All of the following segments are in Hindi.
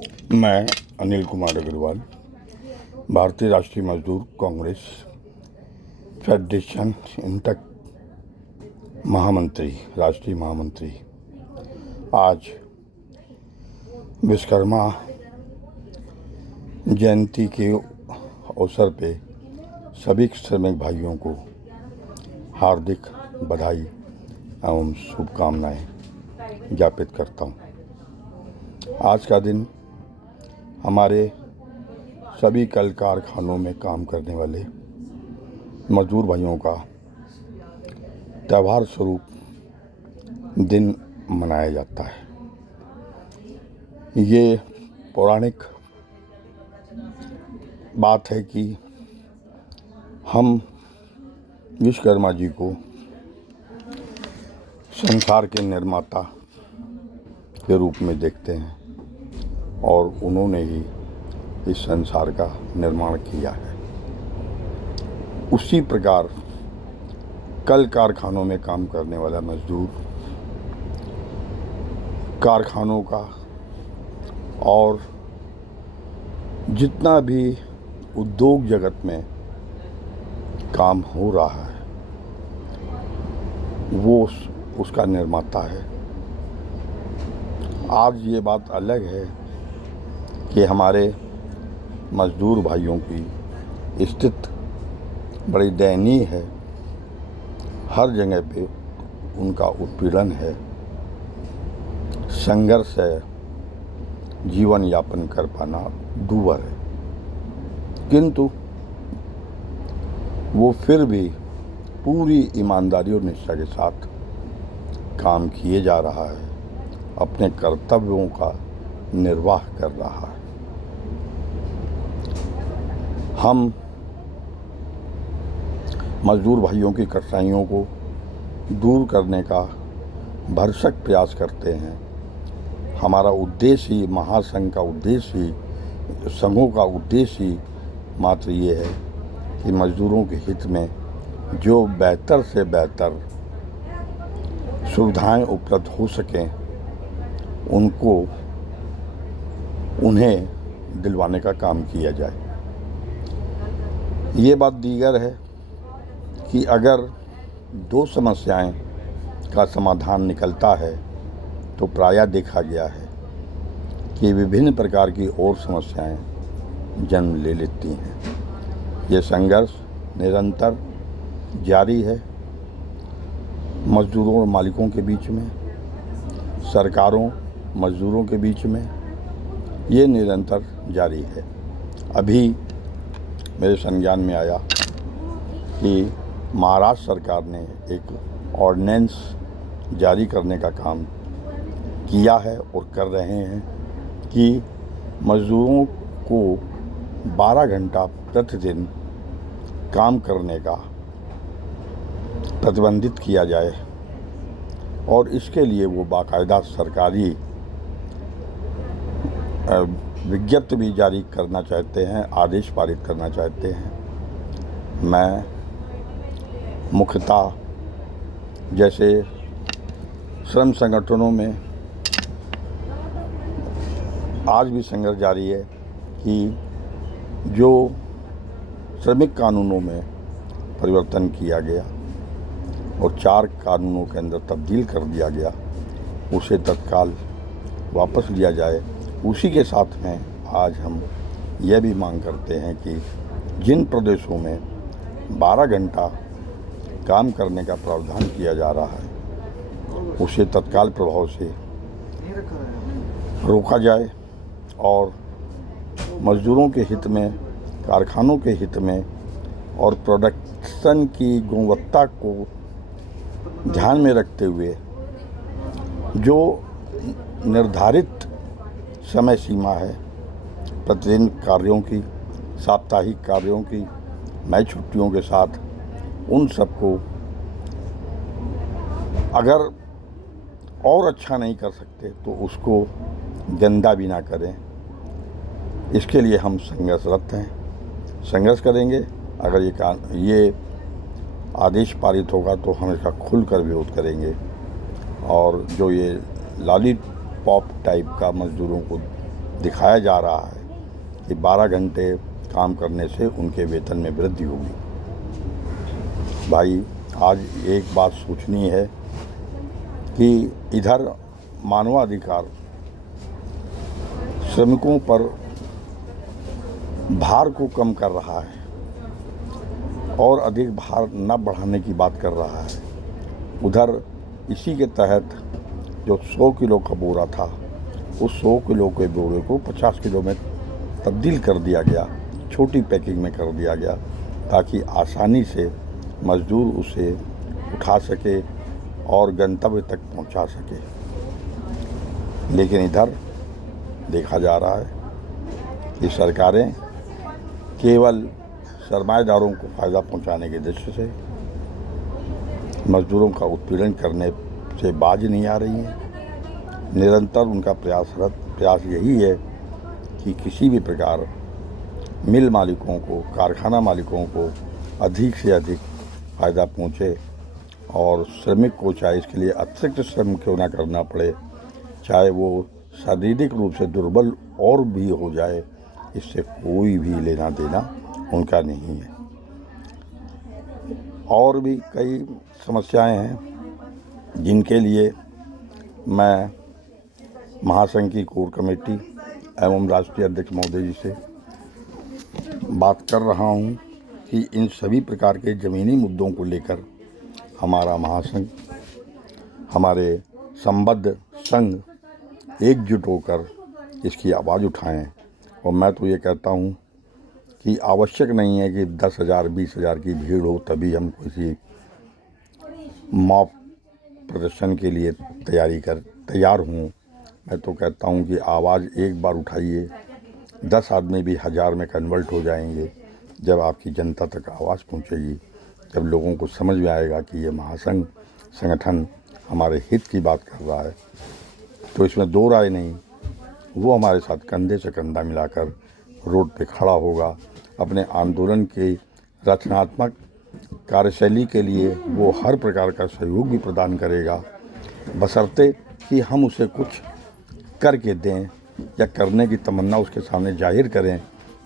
मैं अनिल कुमार अग्रवाल, भारतीय राष्ट्रीय मजदूर कांग्रेस फेडरेशन इंटक महामंत्री, राष्ट्रीय महामंत्री, आज विश्वकर्मा जयंती के अवसर पे सभी श्रमिक भाइयों को हार्दिक बधाई एवं शुभकामनाएं ज्ञापित करता हूं। आज का दिन हमारे सभी कल कारखानों में काम करने वाले मजदूर भाइयों का त्यौहार स्वरूप दिन मनाया जाता है। ये पौराणिक बात है कि हम विश्वकर्मा जी को संसार के निर्माता के रूप में देखते हैं और उन्होंने ही इस संसार का निर्माण किया है। उसी प्रकार कल कारखानों में काम करने वाला मजदूर कारखानों का और जितना भी उद्योग जगत में काम हो रहा है वो उसका निर्माता है। आज ये बात अलग है कि हमारे मजदूर भाइयों की स्थिति बड़ी दयनीय है। हर जगह पे उनका उत्पीड़न है, संघर्ष है, जीवन यापन कर पाना दूभर है, किंतु वो फिर भी पूरी ईमानदारी और निष्ठा के साथ काम किए जा रहा है, अपने कर्तव्यों का निर्वाह कर रहा है। हम मजदूर भाइयों की कठिनाइयों को दूर करने का भरसक प्रयास करते हैं। हमारा उद्देश्य ही, महासंघ का उद्देश्य ही, संघों का उद्देश्य ही मात्र ये है कि मजदूरों के हित में जो बेहतर से बेहतर सुविधाएं उपलब्ध हो सकें उन्हें दिलवाने का काम किया जाए। ये बात दीगर है कि अगर दो समस्याएं का समाधान निकलता है तो प्रायः देखा गया है कि विभिन्न प्रकार की और समस्याएं जन्म ले लेती हैं। ये संघर्ष निरंतर जारी है, मजदूरों और मालिकों के बीच में, सरकारों मजदूरों के बीच में ये निरंतर जारी है। अभी मेरे संज्ञान में आया कि महाराष्ट्र सरकार ने एक ऑर्डिनेंस जारी करने का काम किया है और कर रहे हैं कि मजदूरों को 12 घंटा प्रतिदिन काम करने का प्रतिबंधित किया जाए और इसके लिए वो बाकायदा सरकारी विज्ञप्ति भी जारी करना चाहते हैं, आदेश पारित करना चाहते हैं। मैं मुख्यतः जैसे श्रम संगठनों में आज भी संघर्ष जारी है कि जो श्रमिक कानूनों में परिवर्तन किया गया और 4 कानूनों के अंदर तब्दील कर दिया गया, उसे तत्काल वापस लिया जाए। उसी के साथ में आज हम यह भी मांग करते हैं कि जिन प्रदेशों में 12 घंटा काम करने का प्रावधान किया जा रहा है उसे तत्काल प्रभाव से रोका जाए और मजदूरों के हित में, कारखानों के हित में और प्रोडक्शन की गुणवत्ता को ध्यान में रखते हुए जो निर्धारित समय सीमा है प्रतिदिन कार्यों की, साप्ताहिक कार्यों की, नई छुट्टियों के साथ, उन सबको अगर और अच्छा नहीं कर सकते तो उसको गंदा भी ना करें। इसके लिए हम संघर्षरत हैं, संघर्ष करेंगे। अगर ये आदेश पारित होगा तो हम इसका खुलकर विरोध करेंगे और जो ये लॉलीपॉप टाइप का मजदूरों को दिखाया जा रहा है कि 12 घंटे काम करने से उनके वेतन में वृद्धि होगी। भाई, आज एक बात सोचनी है कि इधर मानवाधिकार श्रमिकों पर भार को कम कर रहा है और अधिक भार न बढ़ाने की बात कर रहा है, उधर इसी के तहत जो 100 किलो का बोरा था उस 100 किलो के बोरे को 50 किलो में तब्दील कर दिया गया, छोटी पैकिंग में कर दिया गया, ताकि आसानी से मज़दूर उसे उठा सके और गंतव्य तक पहुंचा सके। लेकिन इधर देखा जा रहा है कि सरकारें केवल सरमाएदारों को फ़ायदा पहुंचाने के दृष्टि से मज़दूरों का उत्पीड़न करने से बाज नहीं आ रही हैं। निरंतर उनका प्रयास यही है कि किसी भी प्रकार मिल मालिकों को, कारखाना मालिकों को अधिक से अधिक फ़ायदा पहुँचे और श्रमिक को चाहे इसके लिए अतिरिक्त श्रम क्यों ना करना पड़े, चाहे वो शारीरिक रूप से दुर्बल और भी हो जाए, इससे कोई भी लेना देना उनका नहीं है। और भी कई समस्याएं हैं जिनके लिए मैं महासंघ की कोर कमेटी एवं राष्ट्रीय अध्यक्ष महोदय जी से बात कर रहा हूं कि इन सभी प्रकार के ज़मीनी मुद्दों को लेकर हमारा महासंघ, हमारे संबद्ध संघ एकजुट होकर इसकी आवाज़ उठाएं। और मैं तो ये कहता हूं कि आवश्यक नहीं है कि 10,000 20,000 की भीड़ हो तभी हम किसी मॉब प्रदर्शन के लिए तैयार हों। मैं तो कहता हूं कि आवाज़ एक बार उठाइए, 10 आदमी भी 1000 में कन्वर्ट हो जाएंगे जब आपकी जनता तक आवाज़ पहुंचेगी, जब लोगों को समझ में आएगा कि ये महासंघ संगठन हमारे हित की बात कर रहा है। तो इसमें दो राय नहीं, वो हमारे साथ कंधे से कंधा मिलाकर रोड पे खड़ा होगा, अपने आंदोलन की रचनात्मक कार्यशैली के लिए वो हर प्रकार का सहयोग भी प्रदान करेगा, बशर्ते कि हम उसे कुछ करके दें या करने की तमन्ना उसके सामने जाहिर करें,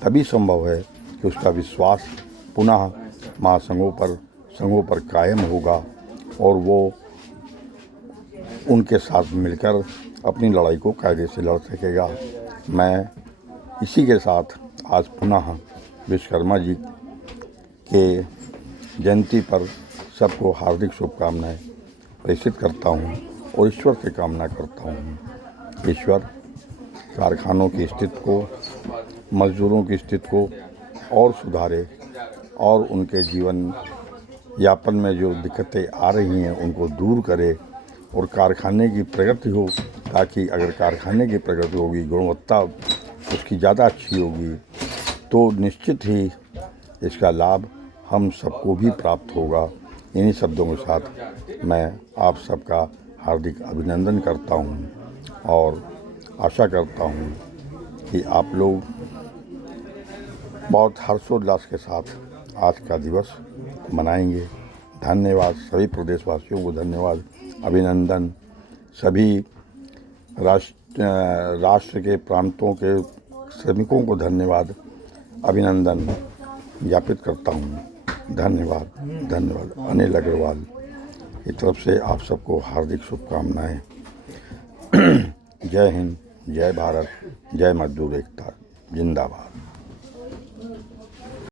तभी संभव है कि उसका विश्वास पुनः संघों पर कायम होगा और वो उनके साथ मिलकर अपनी लड़ाई को कायदे से लड़ सकेगा। मैं इसी के साथ आज पुनः विश्वकर्मा जी के जयंती पर सबको हार्दिक शुभकामनाएं प्रेषित करता हूं और ईश्वर से कामना करता हूं, ईश्वर कारखानों की स्थिति को, मज़दूरों की स्थिति को और सुधारे और उनके जीवन यापन में जो दिक्कतें आ रही हैं उनको दूर करे और कारखाने की प्रगति हो, ताकि अगर कारखाने की प्रगति होगी, गुणवत्ता उसकी ज़्यादा अच्छी होगी, तो निश्चित ही इसका लाभ हम सबको भी प्राप्त होगा। इन्हीं शब्दों के साथ मैं आप सबका हार्दिक अभिनंदन करता हूं और आशा करता हूं कि आप लोग बहुत हर्षोल्लास के साथ आज का दिवस मनाएंगे। धन्यवाद सभी प्रदेशवासियों को, धन्यवाद, अभिनंदन सभी राष्ट्र के प्रांतों के श्रमिकों को धन्यवाद, अभिनंदन ज्ञापित करता हूँ। धन्यवाद। अनिल अग्रवाल की तरफ से आप सबको हार्दिक शुभकामनाएं। जय हिंद, जय भारत, जय मजदूर एकता, जिंदाबाद।